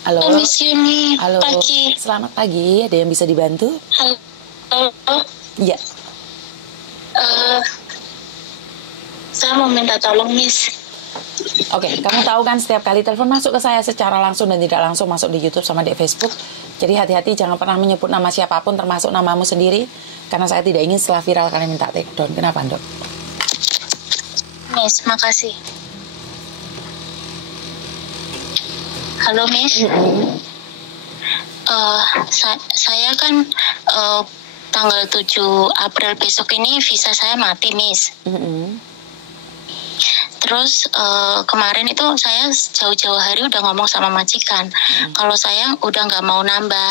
Halo, Miss Yuni, halo. pagi. Selamat pagi. Ada yang bisa dibantu? Halo, Iya. eh, saya mau minta tolong Miss. Oke, kamu tahu kan setiap kali telepon masuk ke saya secara langsung dan tidak langsung masuk di YouTube sama di Facebook. Jadi hati-hati jangan pernah menyebut nama siapapun termasuk namamu sendiri. Karena saya tidak ingin setelah viral kalian minta take down. Kenapa, Dok? Miss, makasih. Halo Miss. Saya kan tanggal 7 April besok ini visa saya mati Miss. Terus kemarin itu saya jauh-jauh hari udah ngomong sama majikan kalau saya udah nggak mau nambah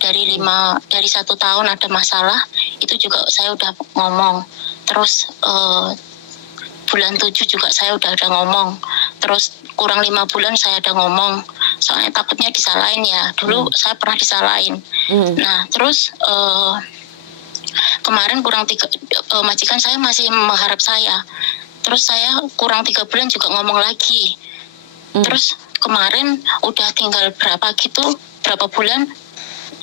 dari 1 tahun ada masalah, itu juga saya udah ngomong. Terus bulan 7 juga saya udah ada ngomong. Terus kurang 5 bulan saya ada ngomong. Soalnya takutnya disalahin ya. Dulu saya pernah disalahin. Nah terus kemarin majikan saya masih mengharap saya. Terus saya kurang 3 bulan juga ngomong lagi. Terus kemarin udah tinggal berapa bulan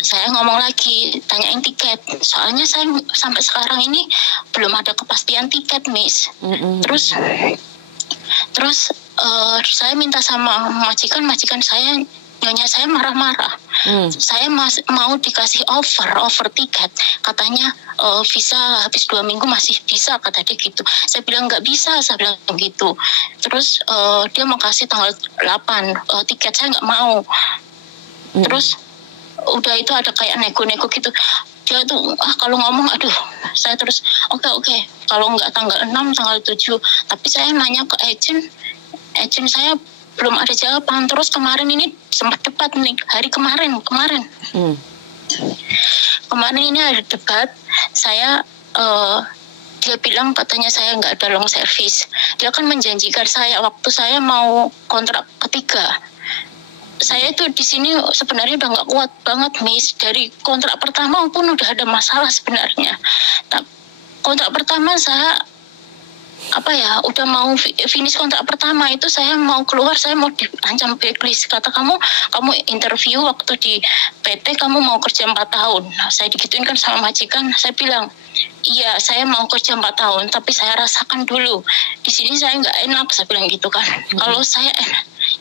saya ngomong lagi, tanyain tiket. Soalnya saya sampai sekarang ini belum ada kepastian tiket, Miss. Terus saya minta sama majikan saya, nyonya saya marah-marah. Saya mau dikasih offer tiket. Katanya visa habis 2 minggu masih bisa, kata dia gitu. Saya bilang nggak bisa, saya bilang gitu. Terus dia mau kasih tanggal 8, tiket saya nggak mau. Terus udah itu ada kayak nego-nego gitu. Dia tuh kalau ngomong aduh, saya terus oke, kalau nggak tanggal 6 tanggal 7. Tapi saya nanya ke agent saya belum ada jawaban. Terus kemarin ini sempat debat nih, hari kemarin ini ada debat. Saya dia bilang katanya saya nggak ada long service. Dia kan menjanjikan saya waktu saya mau kontrak ketiga. Saya tuh di sini sebenarnya udah nggak kuat banget, Miss. Dari kontrak pertama pun udah ada masalah sebenarnya. Kontrak pertama saya udah mau finish kontrak pertama itu, saya mau keluar, saya mau diancam blacklist. Kata kamu interview waktu di PT kamu mau kerja 4 tahun. Nah, saya digituin kan sama majikan. Saya bilang iya, saya mau kerja 4 tahun, tapi saya rasakan dulu di sini saya nggak enak, saya bilang gitu kan. Kalau saya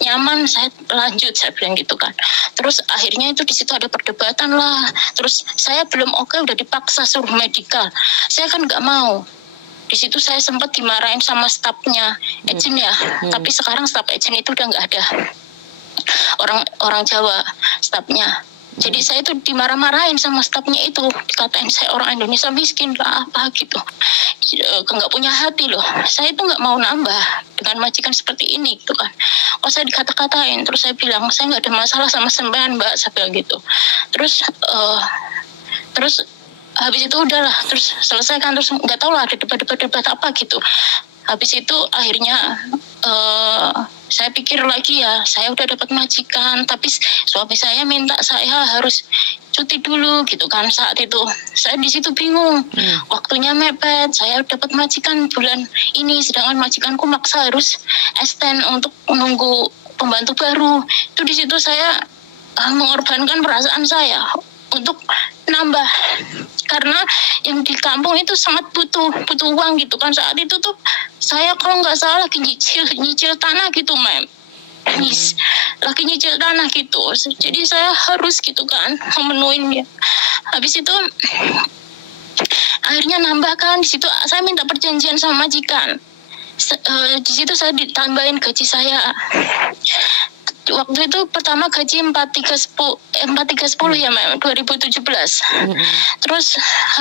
nyaman saya lanjut, saya bilang gitu kan. Terus akhirnya itu di situ ada perdebatan lah. Terus saya belum oke, udah dipaksa suruh medical. Saya kan nggak mau. Di situ saya sempat dimarahin sama stafnya agent ya. Tapi sekarang staf agent itu udah nggak ada. Orang Jawa stafnya. Jadi saya tuh dimarah-marahin sama stafnya itu, dikatain saya orang Indonesia miskin lah apa gitu, nggak punya hati loh. Saya itu nggak mau nambah dengan majikan seperti ini gitu kan. Oh, saya dikata-katain. Terus saya bilang saya nggak ada masalah sama sampean, Mbak, saya bilang gitu. Terus habis itu udahlah, terus selesai kan. Terus nggak tahu lah ada debat apa gitu. Habis itu akhirnya saya pikir lagi ya, saya udah dapat majikan, tapi suami saya minta saya harus cuti dulu gitu kan. Saat itu saya di situ bingung, waktunya mepet. Saya dapat majikan bulan ini, sedangkan majikanku maksa harus extend untuk menunggu pembantu baru. Itu di situ saya mengorbankan perasaan saya untuk nambah, karena yang di kampung itu sangat butuh uang gitu kan. Saat itu tuh saya kalau nggak salah lagi nyicil tanah gitu, Mem. Lagi nyicil tanah gitu. Jadi saya harus gitu kan memenuhin ya. Habis itu akhirnya nambah kan. Di situ saya minta perjanjian sama majikan. Di situ saya ditambahin gaji saya. Waktu itu pertama gaji 4310 ya, Mem, 2017. Terus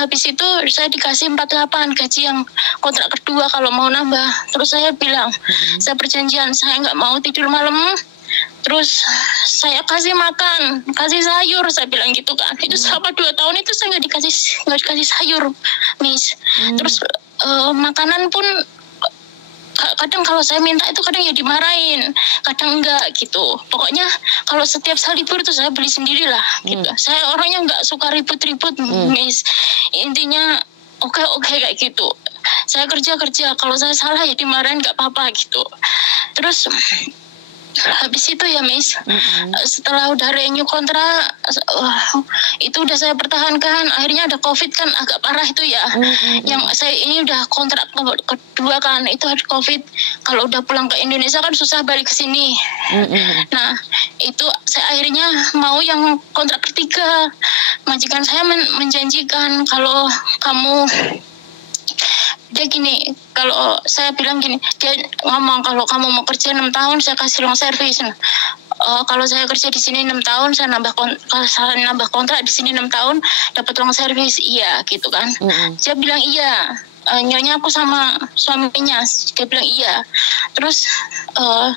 habis itu saya dikasih 48 gaji yang kontrak kedua kalau mau nambah. Terus saya bilang, saya perjanjian saya nggak mau tidur malam. Terus saya kasih makan, kasih sayur, saya bilang gitu kan. Itu selama 2 tahun itu saya nggak dikasih sayur, Miss. Terus makanan pun kadang kalau saya minta itu kadang ya dimarahin, kadang enggak gitu. Pokoknya kalau setiap kali libur itu saya beli sendiri lah gitu. Saya orangnya nggak suka ribut-ribut, Miss. Intinya oke kayak gitu. Saya kerja, kalau saya salah ya dimarahin nggak apa-apa gitu. Terus habis itu ya Miss, setelah udah renew kontrak, itu udah saya pertahankan. Akhirnya ada COVID kan, agak parah itu ya. Yang saya ini udah kontrak kedua kan, itu ada COVID. Kalau udah pulang ke Indonesia kan susah balik ke sini. Nah itu saya akhirnya mau yang kontrak ketiga. Majikan saya menjanjikan kalau kamu, dia gini, kalau saya bilang gini, dia ngomong kalau kamu mau kerja 6 tahun saya kasih long service. Kalau saya kerja di sini 6 tahun saya nambah kontrak di sini 6 tahun dapat long service, iya gitu kan. Dia bilang iya. Nyonya aku sama suaminya, dia bilang iya. Terus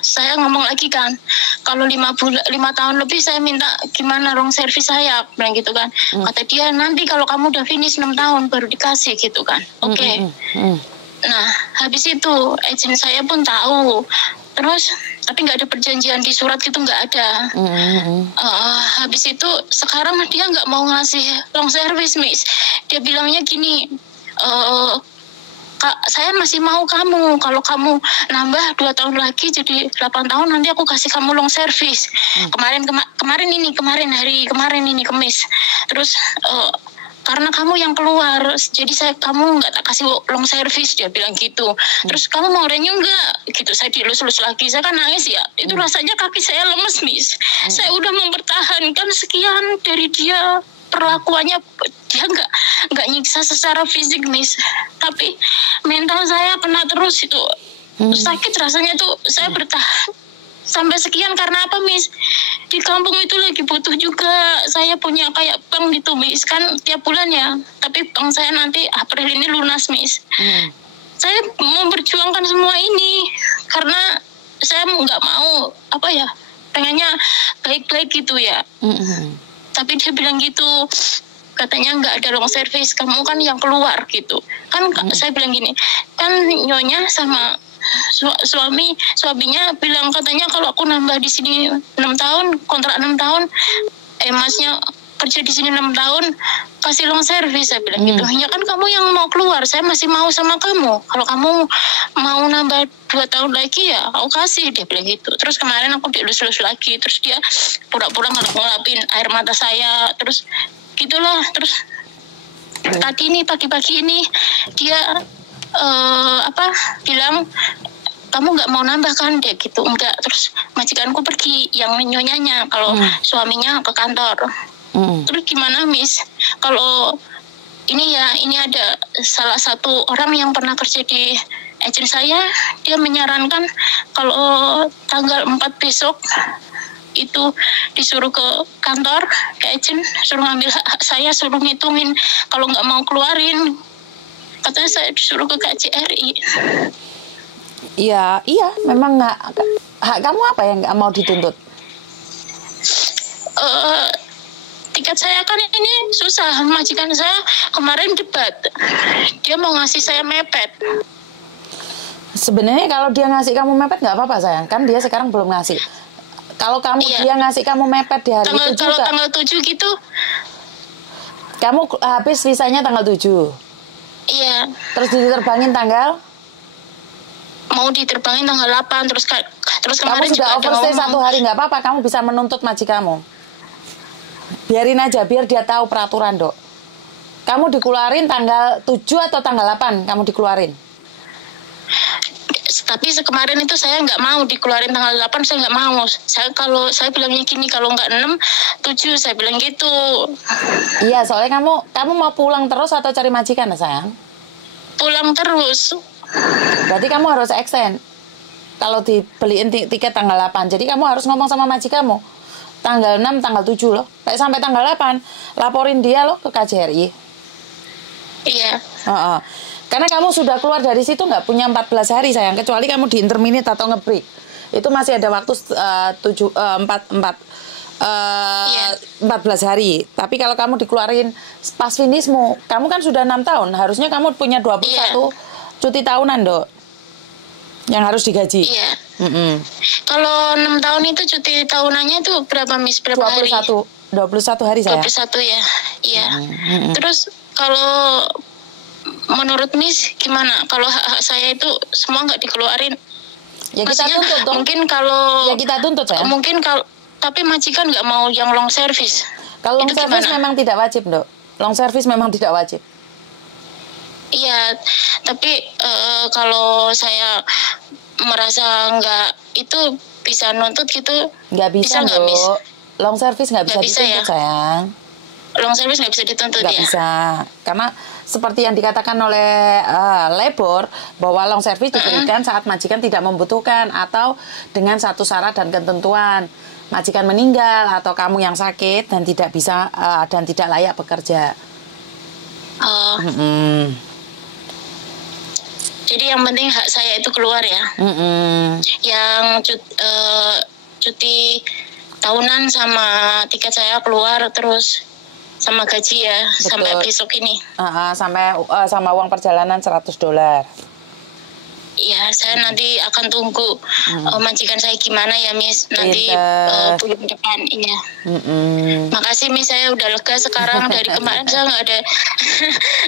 saya ngomong lagi kan, kalau 5 tahun lebih saya minta gimana long service saya, bilang gitu kan. Kata dia nanti kalau kamu udah finish 6 tahun baru dikasih gitu kan. Oke. Nah habis itu agent saya pun tahu. Terus tapi nggak ada perjanjian di surat gitu, nggak ada. Habis itu sekarang dia nggak mau ngasih long service Miss. Dia bilangnya gini, Kak, saya masih mau kamu. Kalau kamu nambah 2 tahun lagi jadi 8 tahun nanti aku kasih kamu long service. Kemarin hari kemarin ini Kamis. Terus karena kamu yang keluar, jadi kamu nggak tak kasih long service, dia bilang gitu. Terus kamu mau renew nggak? Gitu, saya dilus-lus lagi, saya kan nangis ya. Itu rasanya kaki saya lemes Miss. Saya udah mempertahankan sekian dari dia, perlakuannya dia nggak nyiksa secara fisik Miss, tapi mental saya kena terus itu. Sakit rasanya tuh, saya bertahan sampai sekian karena apa Miss? Di kampung itu lagi butuh juga. Saya punya kayak bank gitu Miss, kan tiap bulan ya. Tapi bank saya nanti April ini lunas Miss. Saya memperjuangkan semua ini karena saya nggak mau pengennya baik-baik gitu ya. Tapi dia bilang gitu, katanya nggak ada long service, kamu kan yang keluar gitu. Kan saya bilang gini, kan nyonya sama suaminya bilang katanya kalau aku nambah di sini 6 tahun, kontrak 6 tahun, masnya kerja di sini 6 tahun, kasih long service, saya bilang gitu. Ya kan kamu yang mau keluar, saya masih mau sama kamu. Kalau kamu mau nambah 2 tahun lagi ya aku kasih, dia bilang gitu. Terus kemarin aku dielus-elus lagi, terus dia pura-pura ngelapin air mata saya, terus gitulah. Terus tadi ini pagi-pagi ini dia bilang kamu nggak mau nambah kan, dia gitu. Enggak. Terus majikanku pergi yang nyonyanya, kalau suaminya ke kantor. Terus gimana Miss, kalau ini ada salah satu orang yang pernah kerja di agen saya, dia menyarankan kalau tanggal 4 besok itu disuruh ke kantor, ke agen, suruh ngambil hak saya, suruh ngitungin, kalau nggak mau keluarin katanya saya disuruh ke KJRI. Iya, memang nggak. Hak kamu apa yang nggak mau dituntut? Tiket saya kan ini susah. Majikan saya kemarin debat, dia mau ngasih saya mepet. Sebenarnya kalau dia ngasih kamu mepet nggak apa-apa sayang, kan dia sekarang belum ngasih. Kalau dia ngasih kamu mepet di hari itu juga. Kalau tanggal 7 gitu. Kamu habis visanya tanggal 7. Iya. Terus diterbangin tanggal? Mau diterbangin tanggal 8. Terus kemarin kamu sudah overstay 1 hari, nggak apa-apa. Kamu bisa menuntut majikanmu. Biarin aja, biar dia tahu peraturan, Dok. Kamu dikeluarin tanggal 7 atau tanggal 8 kamu dikeluarin? Tapi kemarin itu saya nggak mau dikeluarin tanggal 8, saya nggak mau. Saya bilangnya gini, kalau nggak 6, 7, saya bilang gitu. Iya, soalnya kamu mau pulang terus atau cari majikan, sayang? Pulang terus. Berarti kamu harus extend. Kalau dibeliin tiket tanggal 8, jadi kamu harus ngomong sama majikanmu. Tanggal 6, tanggal 7 loh. Kayak sampai tanggal 8, laporin dia loh ke KJRI. Iya. Karena kamu sudah keluar dari situ nggak punya 14 hari sayang, kecuali kamu di interminute atau nge-break. Itu masih ada waktu 14 hari. Tapi kalau kamu dikeluarin pas finishmu, kamu kan sudah 6 tahun, harusnya kamu punya 21 cuti tahunan, Dok, yang harus digaji. Iya. Kalau 6 tahun itu cuti tahunannya itu berapa Miss? Berapa 21 hari? 21 hari sayang. 21 ya. Iya. Terus kalau menurut Miss gimana? Kalau hak saya itu semua nggak dikeluarin? Ya kita Maksudnya, tuntut dong. mungkin kalau Ya kita tuntut ya. mungkin kalau tapi majikan nggak mau yang long service. Kalau long Itu service gimana? memang tidak wajib, Dok. Long service memang tidak wajib. Iya, tapi kalau saya merasa nggak itu bisa nuntut gitu, Nggak bisa, nggak, Miss? Dok. Long service nggak bisa Nggak bisa dituntut, ya? sayang. Long service nggak bisa dituntut Nggak ya? bisa. Karena seperti yang dikatakan oleh Lebor, bahwa long service diberikan saat majikan tidak membutuhkan atau dengan satu syarat dan ketentuan. Majikan meninggal atau kamu yang sakit dan tidak bisa dan tidak layak bekerja. Oh, Mm-mm. jadi yang penting hak saya itu keluar ya. Mm-mm. Yang cuti tahunan sama tiket saya keluar, terus sama gaji ya. Betul. Sampai besok ini. Sampai sama uang perjalanan $100. Ya, saya nanti akan tunggu majikan saya gimana ya, Miss. Nanti Pinter. bulan depan, iya. Mm-mm. Makasih, Miss. Saya udah lega sekarang. Dari kemarin saya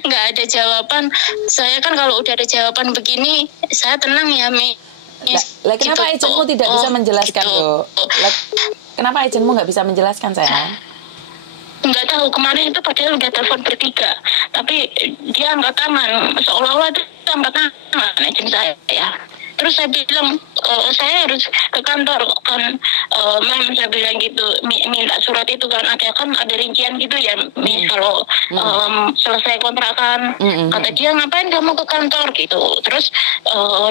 nggak ada jawaban. Saya kan kalau udah ada jawaban begini, saya tenang ya, Miss. Lah, kenapa Gitu. agentmu tidak bisa menjelaskan, gitu. Dok? Lah, kenapa agentmu nggak bisa menjelaskan, sayang? Nggak tahu, kemarin itu padahal udah telepon bertiga, tapi dia angkat tangan, seolah-olah itu angkat tangan agent saya ya. Terus saya bilang saya harus ke kantor kan, mem, saya bilang gitu, minta surat itu kan ada rincian gitu ya, kalau selesai kontrakan. Kata dia, ngapain kamu ke kantor gitu. Terus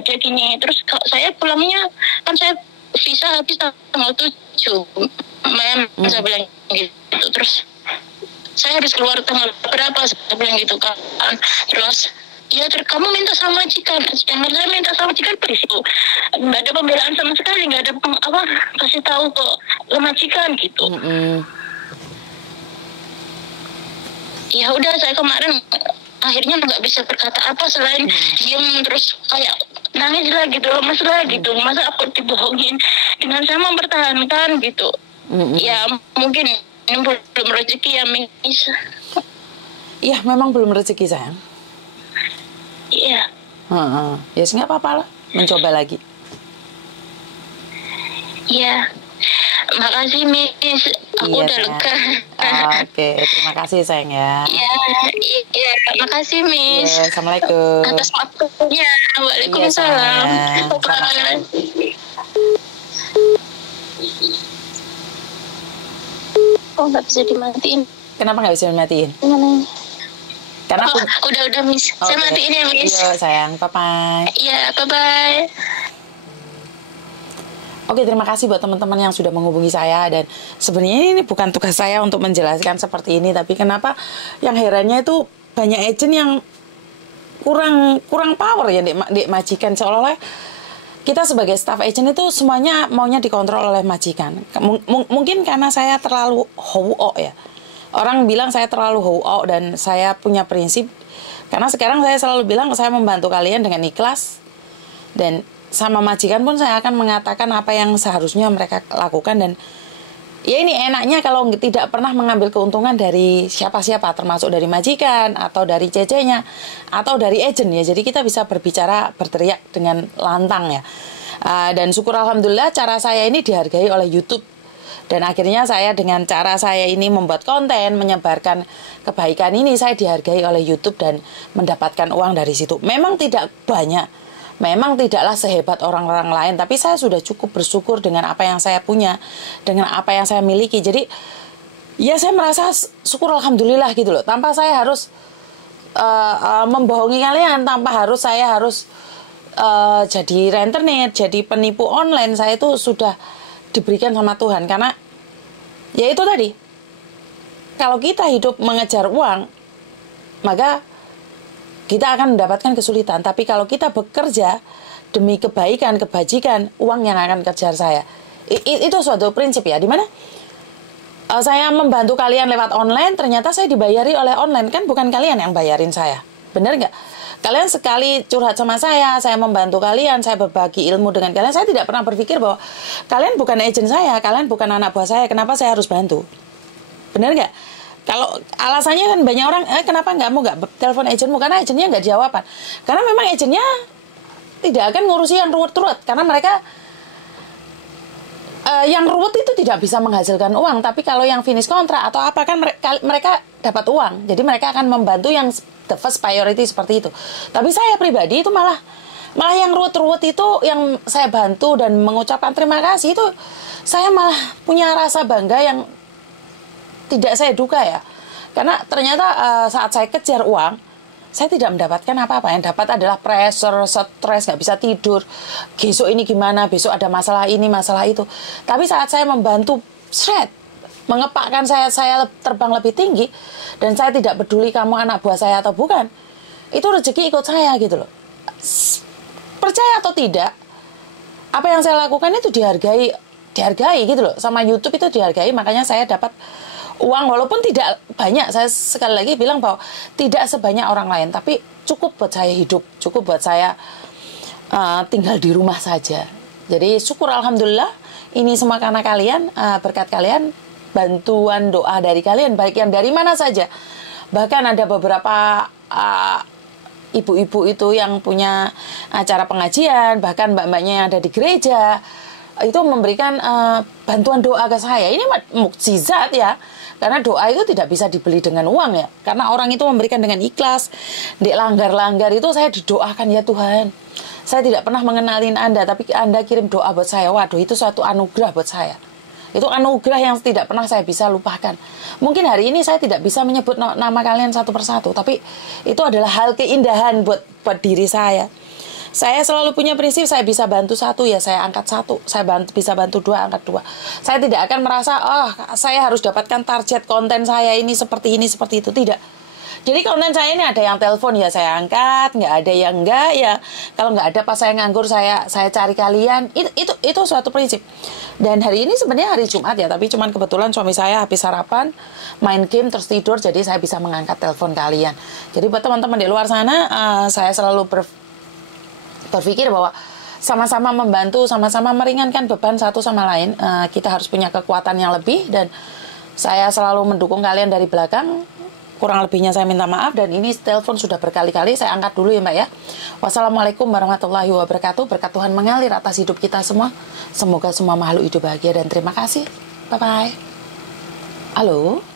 dia gini, terus saya pulangnya kan saya visa habis tanggal 7, mem, saya bilang gitu. Terus saya harus keluar tanggal berapa, saya bilang gitu kan. Terus ya kamu minta sama majikan, sedangkan saya minta sama majikan berisiko, nggak ada pembelaan sama sekali, nggak ada kasih tahu ke majikan gitu. Ya udah, saya kemarin akhirnya nggak bisa berkata apa selain diem, terus kayak nangis lah gitu, lemes lah gitu. Masa aku dibohongin dengan saya mempertahankan gitu. Ya mungkin ini belum rezeki ya, Miss. Iya, memang belum rezeki, sayang. Iya. Ya, nggak apa-apa lah, mencoba lagi. Iya. Makasih, Miss. Aku udah lega. Oke, terima kasih, sayang ya. Iya. Makasih, Miss. Ya, Assalamualaikum. Atas waktunya. Waalaikumsalam. Iya, Bye. Oh, nggak bisa dimatiin. Kenapa nggak bisa dimatiin? Gimana? Karena aku... udah, Miss. Saya matiin ya, Miss. Iya, sayang. Bye-bye. Iya, bye-bye. Oke, terima kasih buat teman-teman yang sudah menghubungi saya. Dan sebenarnya ini bukan tugas saya untuk menjelaskan seperti ini, tapi kenapa yang herannya itu banyak agent yang kurang power ya, Dek majikan, seolah-olah kita sebagai staff agent itu semuanya maunya dikontrol oleh majikan. Mungkin karena saya terlalu ho ya. Orang bilang saya terlalu ho dan saya punya prinsip. Karena sekarang saya selalu bilang saya membantu kalian dengan ikhlas. Dan sama majikan pun saya akan mengatakan apa yang seharusnya mereka lakukan. Dan ya ini enaknya kalau tidak pernah mengambil keuntungan dari siapa-siapa, termasuk dari majikan atau dari CC-nya atau dari agent ya. Jadi kita bisa berbicara, berteriak dengan lantang ya. Dan syukur alhamdulillah cara saya ini dihargai oleh YouTube. Dan akhirnya saya dengan cara saya ini membuat konten, menyebarkan kebaikan ini, saya dihargai oleh YouTube dan mendapatkan uang dari situ. Memang tidak banyak, memang tidaklah sehebat orang-orang lain, tapi saya sudah cukup bersyukur dengan apa yang saya punya, dengan apa yang saya miliki. Jadi ya saya merasa syukur alhamdulillah gitu loh. Tanpa saya harus membohongi kalian, tanpa saya harus jadi rentenir, jadi penipu online. Saya itu sudah diberikan sama Tuhan. Karena ya itu tadi, kalau kita hidup mengejar uang, maka kita akan mendapatkan kesulitan. Tapi kalau kita bekerja demi kebaikan, kebajikan, uang yang akan kejar saya. Itu suatu prinsip ya, dimana saya membantu kalian lewat online, ternyata saya dibayari oleh online. Kan bukan kalian yang bayarin saya, benar nggak? Kalian sekali curhat sama saya membantu kalian, saya berbagi ilmu dengan kalian. Saya tidak pernah berpikir bahwa kalian bukan agent saya, kalian bukan anak buah saya, kenapa saya harus bantu? Benar nggak? Kalau alasannya kan banyak orang, kenapa nggak telepon agentmu? Karena agentnya nggak jawaban. Karena memang agentnya tidak akan ngurusi yang ruwet-ruwet, karena mereka yang ruwet itu tidak bisa menghasilkan uang. Tapi kalau yang finish kontrak atau apa kan mereka dapat uang. Jadi mereka akan membantu yang the first priority seperti itu. Tapi saya pribadi itu malah yang ruwet-ruwet itu yang saya bantu dan mengucapkan terima kasih, itu saya malah punya rasa bangga yang tidak saya duga ya. Karena ternyata saat saya kejar uang, saya tidak mendapatkan apa-apa. Yang dapat adalah pressure, stres, nggak bisa tidur. Besok ini gimana, besok ada masalah ini, masalah itu. Tapi saat saya membantu mengepakkan saya terbang lebih tinggi, dan saya tidak peduli kamu anak buah saya atau bukan, itu rezeki ikut saya gitu loh. Percaya atau tidak, apa yang saya lakukan itu dihargai gitu loh. Sama YouTube itu dihargai, makanya saya dapat uang walaupun tidak banyak. Saya sekali lagi bilang bahwa tidak sebanyak orang lain, tapi cukup buat saya hidup, cukup buat saya tinggal di rumah saja. Jadi syukur alhamdulillah, ini semua karena kalian, berkat kalian, bantuan doa dari kalian, baik yang dari mana saja. Bahkan ada beberapa ibu-ibu itu yang punya acara pengajian, bahkan mbak-mbaknya yang ada di gereja, itu memberikan bantuan doa ke saya. Ini mukjizat ya, karena doa itu tidak bisa dibeli dengan uang ya, karena orang itu memberikan dengan ikhlas. Di langgar-langgar itu saya didoakan, ya Tuhan, saya tidak pernah mengenalin Anda, tapi Anda kirim doa buat saya. Waduh, itu suatu anugerah buat saya. Itu anugerah yang tidak pernah saya bisa lupakan. Mungkin hari ini saya tidak bisa menyebut nama kalian satu persatu, tapi itu adalah hal keindahan buat diri saya. Saya selalu punya prinsip, saya bisa bantu satu, ya saya angkat satu. Saya bisa bantu dua, angkat dua. Saya tidak akan merasa, saya harus dapatkan target konten saya ini seperti itu. Tidak. Jadi konten saya ini ada yang telepon, ya saya angkat. Nggak ada yang enggak, ya kalau nggak ada pas saya nganggur, saya cari kalian. Itu suatu prinsip. Dan hari ini sebenarnya hari Jumat ya, tapi cuman kebetulan suami saya habis sarapan, main game, terus tidur, jadi saya bisa mengangkat telepon kalian. Jadi buat teman-teman di luar sana, saya selalu berpikir bahwa sama-sama membantu, sama-sama meringankan beban satu sama lain. Kita harus punya kekuatan yang lebih, dan saya selalu mendukung kalian dari belakang. Kurang lebihnya saya minta maaf, dan ini telepon sudah berkali-kali, saya angkat dulu ya Mbak ya. Wassalamualaikum warahmatullahi wabarakatuh. Berkat Tuhan mengalir atas hidup kita semua. Semoga semua makhluk hidup bahagia, dan terima kasih. Bye-bye. Halo.